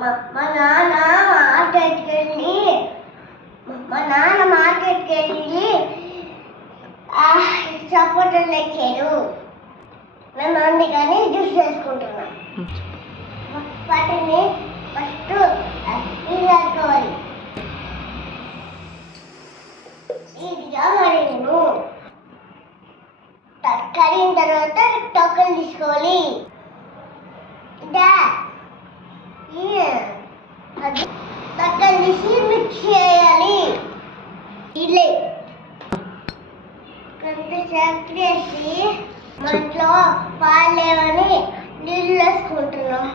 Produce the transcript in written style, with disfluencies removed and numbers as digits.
మా నాన్న మార్కెట్కి వెళ్ళి సపోర్టర్లు తెచ్చారు. మేము అందుకని జ్యూస్ చేసుకుంటున్నాం. వాటిని ఫస్ట్ నీళ్ళు కట్టుకోవాలి. ఇది కావాలి. నేను కడిగిన తర్వాత టోకలు తీసుకోవాలి. టోకలు తీసి మిక్స్ చేయాలి. ఇల్లే కొంత చక్కెర వేసి ఇంట్లో పాలు లేవని నీళ్ళు వేసుకుంటున్నాం.